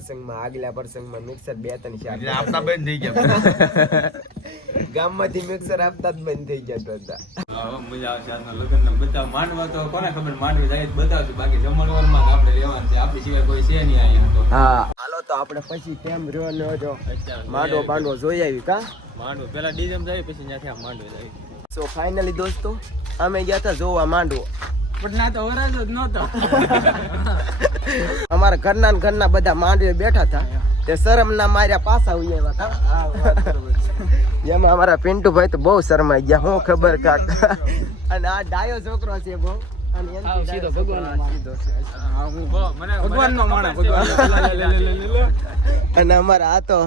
પ્રસંગમાં આગલા પ્રસંગમાં મિક્સર બે ત્રણ ચાર આપતા બંધ થઈ ગયા ગામમાંથી મિક્સર આપતા જ બંધ થઈ ગયા હતા મજા આવશે આજના લગ્નના બધા માંડવા તો કોને ખબર માંડવી જાય બધા બાકી જમણવારમાં આપણે લેવાનું છે. આપણી સિવાય કોઈ છે નહીં અહીંયા તો. હા. હાલો તો આપણે પછી કેમ રહ્યો ને જો માંડવો બાંડવો જોઈ આવી કા? માંડવો. પેલા ડીજમ જાય પછી ત્યાંથી આ માંડવો જાય. સો ફાઇનલી દોસ્તો અમે ગયા હતા જોવા માંડવો. પણ ના તો વરાજો જ નહોતો. અમારા ઘરના ઘરના બધા માંડવે બેઠા હતા. તે શરમ ના માર્યા પાછા ઉયા આવ્યા હતા. એમાં અમારા પિન્ટુભાઈ તો બહુ શરમાઈ ગયા હું ખબર કાક. અને આ ડાયો છોકરો છે બહુ. અને અમારા આ તો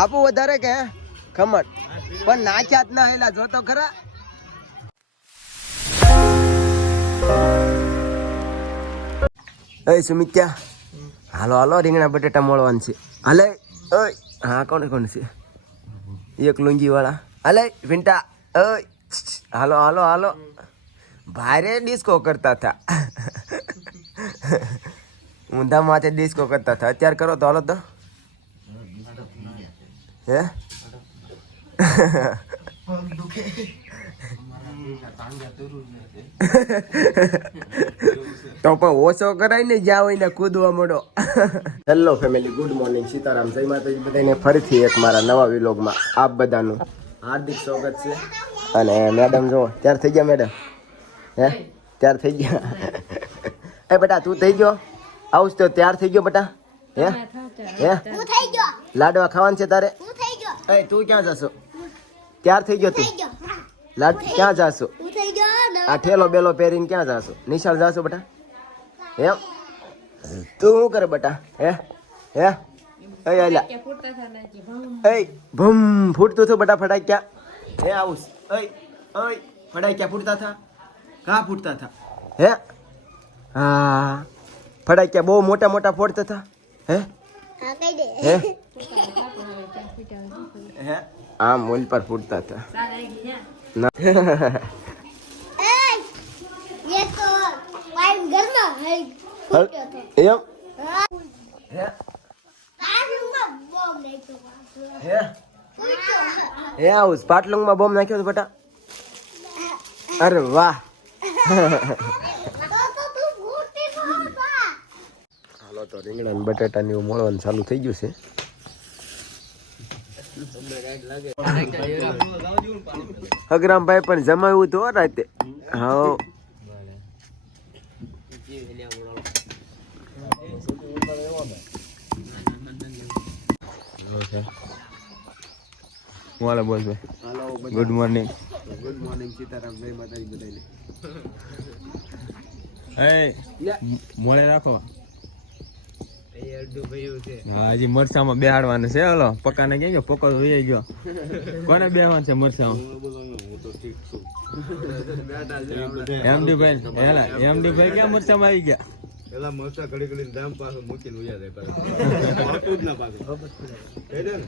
આપું વધારે કે ખમણ. પણ નાખ્યા જ ના હેલા જોતો ખરા? એ સુમિત્યા. હાલો હાલો, રીંગણા બટેટા મળવાનું છે. હાલે, ઓય. હા, કોણ કોણ છે? એક લુંગી વાળા હાલે, વિંટા, ઓય. હાલો હાલો હાલો. ભારે ડિસ્કો કરતા હતા. ઊંધા માથે ડિસ્કો કરતા હતા. અત્યારે કરો તો હાલો તો. હે? તો પણ ઓછો કરાય ને જ્યાં હોય ને કૂદવા મળો. Hello family good morning Sitaram. જય માતાજી બધાને ફરીથી એક મારા નવા વિલોગમાં આપ બધાનું હાર્દિક સ્વાગત છે. અને મેડમ જો ત્યાર થઈ ગયા મેડમ? હે? ત્યાર થઈ ગયા? એ બેટા તું થઈ ગયો? આવું તો ત્યાર થઈ ગયો બેટા? હે? હે? હું થઈ ગયો. લાડવા ખાવાનું છે તારે? એ તું ક્યાં જશો? ત્યાર થઈ ગયો તું? લાડ ક્યાં જાશો? હું થઈ ગયો ને. આ ઠેલો બેલો પહેરીને ક્યાં જાશો? નિશાળ જાશો બેટા? એમ? તું શું કરે બેટા? હે? હે? એ આલા એ ભમ ફૂટતું હતું બેટા ફટાક્યા. હે આવું. એ ઓય ફટાક્યા ફૂટતા થા કા ફૂટતા થા હે? હા. ફટાક્યા બહુ મોટા મોટા ફોડતા થા હે? હા કહી દે. હે? હે? આમ મોલ પર ફૂટતા હતા. ના. એમ? હે. આવું પાટલુંગમાં બોમ્બ નાખ્યો હતો બેટા? અરે વાહ. હાલો તો રીંગણા બટાટાની મળવાનું ચાલુ થઈ ગયું છે. હગરામભાઈ પણ જમાવ્યું તો રાતે. હા વાલા બોલ ભાઈ. Good morning good morning Sitaram જય માતાજી બધાને. એ મોડે રાખો. હા હજી મરસામાં બેહાડવાનું છે. હલો પકાને કેમ ગયો? પકો તો વહી ગયો. કોને બેહવાનું છે મરસામાં એમડી ભાઈ હેલા એમડી ભાઈ ક્યાં મરસામાં આવી ગયા? પેલા મરચા ઘડી ઘડી દામ પાછું મૂકીને ઉયા જાય પાછું. ના પાછું કહી દે ને?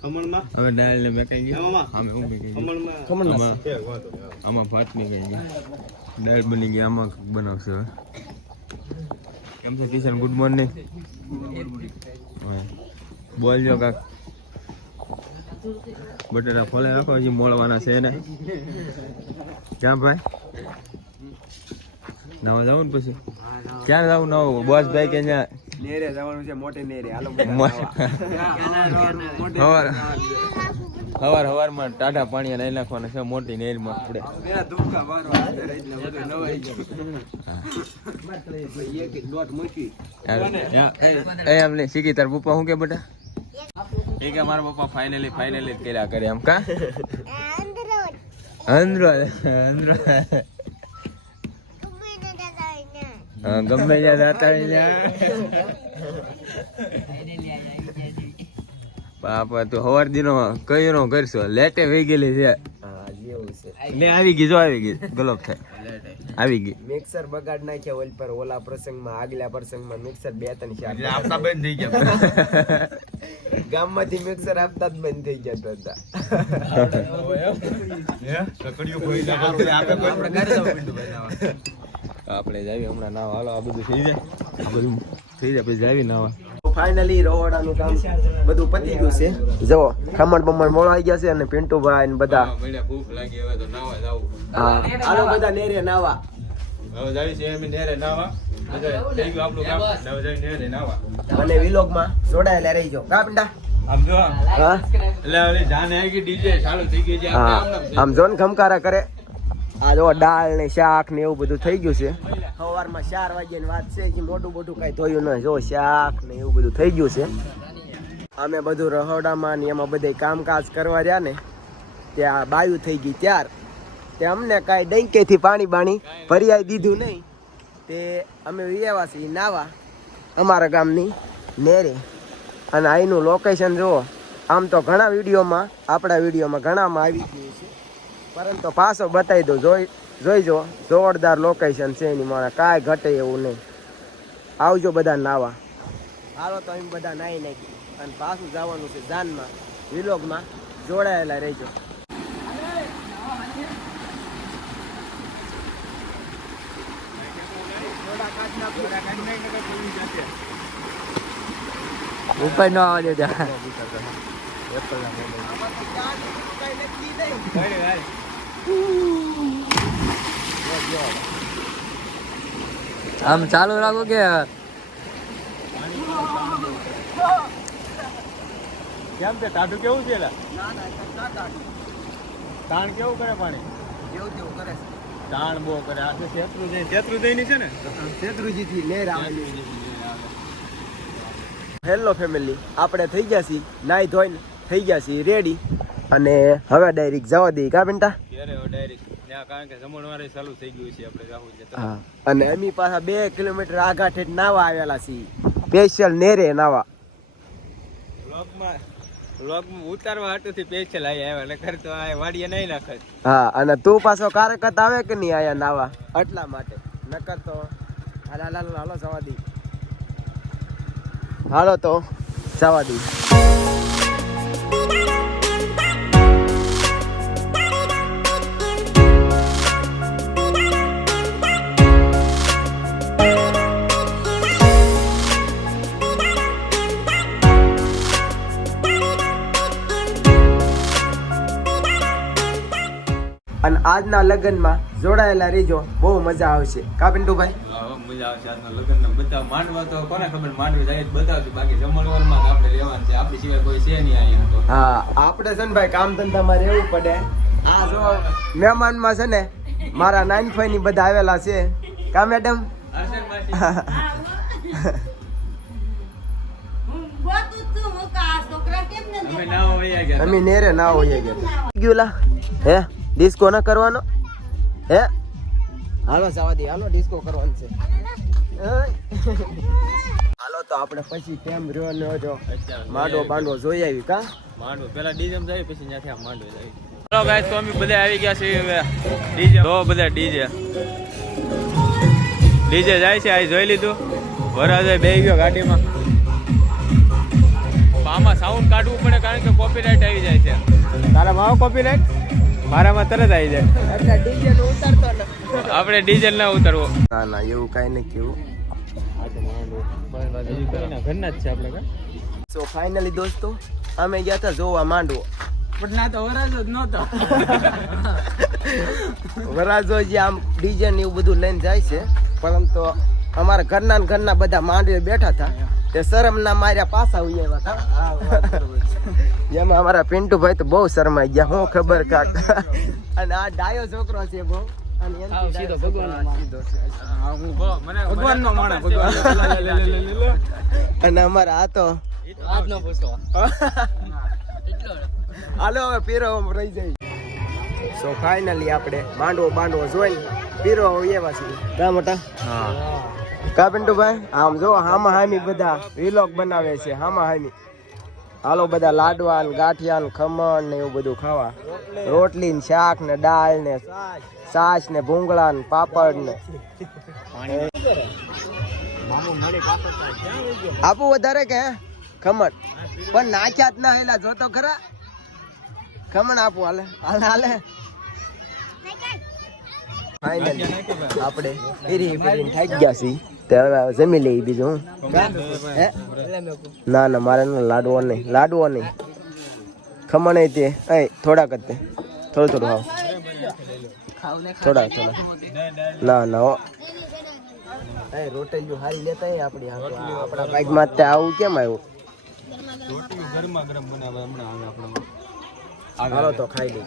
ખમણમાં? હવે ડાળ ને મેં કઈ? ગઈ. ખમણમાં? આમાં છે નહીં. આમાં ભાતની ગઈ ગઈ. દાળ બની ગઈ આમાં બનાવશે હવે. કેમ છે કિશન? ગુડ મોર્નિંગ બોલજો કાક. બટેટા ફોલે રાખો હજી મોળવાના છે ને. ક્યાં ભાઈ? નવા જાવ ને પછી? ક્યાં જાવ નવું? બોસ ભાઈ કે ત્યાં નેરે જવાનું છે મોટે નેરે. હાલો હવાર. હવાર હવારમાં ટાટા પાણી લઈ નાખવાના છે મોટી આપણે એ એમ લે શીખી તાર પપ્પા શું કે બેટા? એ કે મારા પપ્પા ફાઇનલી ફાઇનલી કર્યા કરે એમ કા? અંદરો અંદરો ગમે ત્યાં જાતા બાપા તું હવાર દિનો કયો નો કરશો લેટે વહી ગયેલી છે મેં ને આવી ગઈ જો આવી ગઈ ગલોક થાય આવી ગઈ મિક્સર બગાડ નાખ્યા ઓલ પર ઓલા પ્રસંગમાં આગલા પ્રસંગમાં મિક્સર બે ત્રણ ચાર એટલે આપતા બંધ થઈ ગયા ગામમાંથી મિક્સર આપતા જ બંધ થઈ જતા હતા આપણે જાવી હમણાં ના હાલો આ બધું થઈ જાય. આ બધું થઈ જાય પછી જાવી નાવા. ફાઇનલી રવાડાનું કામ બધું પતી ગયું છે. જો ખમણ બમણ મોળાઈ ગયા છે અને પિન્ટુભાઈ ને બધા. ભૂખ લાગી હવે તો નાવા જાવું. હા બધા નેરે નાવા. હવે જાવી છે એમ નેરે નાવા. બધા થઈ ગયું આપણું કામ. હવે જાવી નેરે નાવા. અને વિલોગમાં જોડાયેલા રહીજો. કા પિંડા આમ જો એટલે જાને આવી ડીજે ચાલુ થઈ ગઈ છે. આમ આમ જોન ખમકારા કરે. આ જો દાળ ને શાક ને એવું બધું થઈ ગયું છે. સવારમાં ચાર વાગ્યાની વાત છે કે મોટું મોટું કઈ ધોયું ન જો શાક ને એવું બધું થઈ ગયું છે. અમે બધું રહોડામાં ને એમાં બધે કામકાજ કરવા રહ્યા ને, ત્યાં બાયું થઈ ગઈ ત્યાર. તે અમને કાંઈ ડંકેથી પાણી બાણી ભરિયાઈ દીધું નહીં. તે અમે વિયાવા છીએ નાવા, અમારા ગામની નેરે. અને અહીંનું લોકેશન જુઓ. આમ તો ઘણા વિડીયોમાં, આપણા વિડીયોમાં ઘણામાં આવી ગયું છે. પરંતુ પાછો બતાવી દો જોઈ જોઈજો. જોરદાર લોકેશન છે એની માણે કાંઈ ઘટે એવું નહીં. આવજો બધા નાવા. હાલો તો એમ બધા નાહી નાખી. અને પાછું જવાનું છે જાનમાં. વિલોગમાં જોડાયેલા રહેજો. ઉપર નો આવવા દેતા આમ ચાલુ રાખો કે કેમ છે? ટાઢું કેવું છે તાણ કેવું કરે પાણી? કરે તાણ બહુ કરે. આ છે શેત્રુજયની છે ને? શેત્રુજીથી લહેર આવેલી હેલો ફેમિલી આપણે થઈ ગયા છીએ નાઈ ધોઈને થઈ ગયા છીએ રેડી અને હવે ડાયરેક્ટ જવા દઈએ કા બેટા? ઘેરે ડાયરેક્ટ ત્યાં કારણ કે જમણવારે ચાલુ થઈ ગયું છે આપણે જાવું છે અને એમી પાછા બે કિલોમીટર આગા નાવા આવેલા છીએ સ્પેશિયલ નેરે નાવા. ઉતારવા હાટુથી સ્પેશિયલ આયા આવ્યા નકર તો આ વાડીએ નહીં નાખત. હા અને તું પાછો કારકત આવે કે નહીં આયા નાવા? એટલા માટે. નકર તો હાલ હાલ હાલ હાલો જવા હાલો તો જવા અને આજના લગ્નમાં જોડાયેલા રહેજો. બહુ મજા આવશે. કા પિન્ટુભાઈ? હા, મજા આવશે આજના લગ્ન બધા માંડવા તો કોને ખબર? માંડવી જાય બધા બાકી જમણવારમાં જ આપણે રહેવાનું છે. આપણી સિવાય કોઈ છે નહીં અહીંયા તો. હા આપણે છે ને ભાઈ કામ ધંધામાં રહેવું પડે. આ જો મહેમાનમાં છે ને મારા નાઇન ફાઈ ની બધા આવેલા છે. કા મેડમ? અમે ના હોય ગયા અમે નેરે ના હોઈએ ગયા ગયુલા હે? ડિસ્કો ના કરવાનો? હે? હાલો જવા દે. હાલો ડિસ્કો કરવાનો છે. હાલો તો આપણે પછી કેમ રહ્યો ન જો માંડવો બાંડો જોઈ આવી કા? માંડો પેલા ડીજે માં જાય પછી ત્યાંથી આ માંડો જાય ચલો ગાઈસ તો અમે બધા આવી ગયા છીએ હવે ડીજે. તો બધા ડીજે. ડીજે જાય છે આ જોઈ લીધું. વરાજે બે ગયો ગાડીમાં. આમાં સાઉન્ડ કાઢવું પડે કારણ કે કોપીરાઇટ આવી જાય છે. તારા ભાવ કોપીરાઇટ મારામાં તરત આવી જાય. નો ઉતારતો આપણે ડીઝલ ના ઉતરવો. ના ના એવું કાંઈ નહીં કેવું? ઘરના જ છે આપણે સો ફાઇનલી દોસ્તો અમે ગયા હતા જોવા માંડવો. પણ ના તો વરાજો જ નહોતો. વરાજો જે આમ ડીજે ને એવું બધું લઈને જાય છે પરંતુ અમારા ઘરના ને ઘરના બધા માંડવી બેઠા હતા. તે શરમ ના માર્યા પાછા હોય એવા હતા. જેમાં અમારા પિન્ટુભાઈ તો બહુ શરમાઈ ગયા હું ખબર કાક અને આ ડાયો છોકરો છે બહુ. અને અમારા આ તો હાલો હવે પીરો રહી જાય. સો ફાઇનલી આપણે માંડવો બાંડવો જોઈ પીરો એવા છીએ. કા મોટા. હા. કા પિન્ટુભાઈ આમ જો હામા હામી બધા વિલોગ બનાવે છે હામા હામી હાલો બધા લાડવા ને ગાંઠિયા ને ખમણ ને એવું બધું ખાવા. રોટલી ને શાક ને દાળ ને છાશ ને ભૂંગળા ને પાપડ ને. આપું વધારે કે ખમણ. પણ નાખ્યા જ ના હેલા જો તો ખરા? ખમણ આપું હાલે. હાલે હાલે. ફાઇનલ આપણે ફેરી ફેરીને થાકી ગયા છીએ. ત્યારે જમી લઈ બીજું ના ના મારે લાડવો નહીં લાડવો નહીં. ખમણ તે. એ થોડાક જ તે. થોડું થોડું હાવ. થોડા થોડા ના ના રોટલીઓ હારી લેતા આપણી આપણા બાઈકમાં તે આવું કેમ આવ્યું? હાલો તો ખાઈ લઈ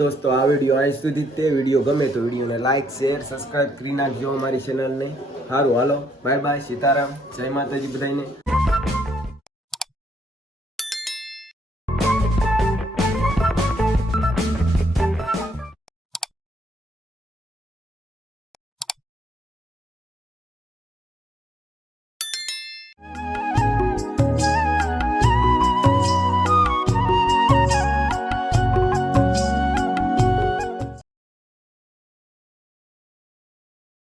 દોસ્તો, આ વીડિયો આજ સુધી તે વીડિયો ગમે તો વિડીયોને લાઇક શેર સબસ્ક્રાઈબ કરી નાખજો અમારી ચેનલને સારું હાલો. Bye bye, Sitaram. જય માતાજી બધાને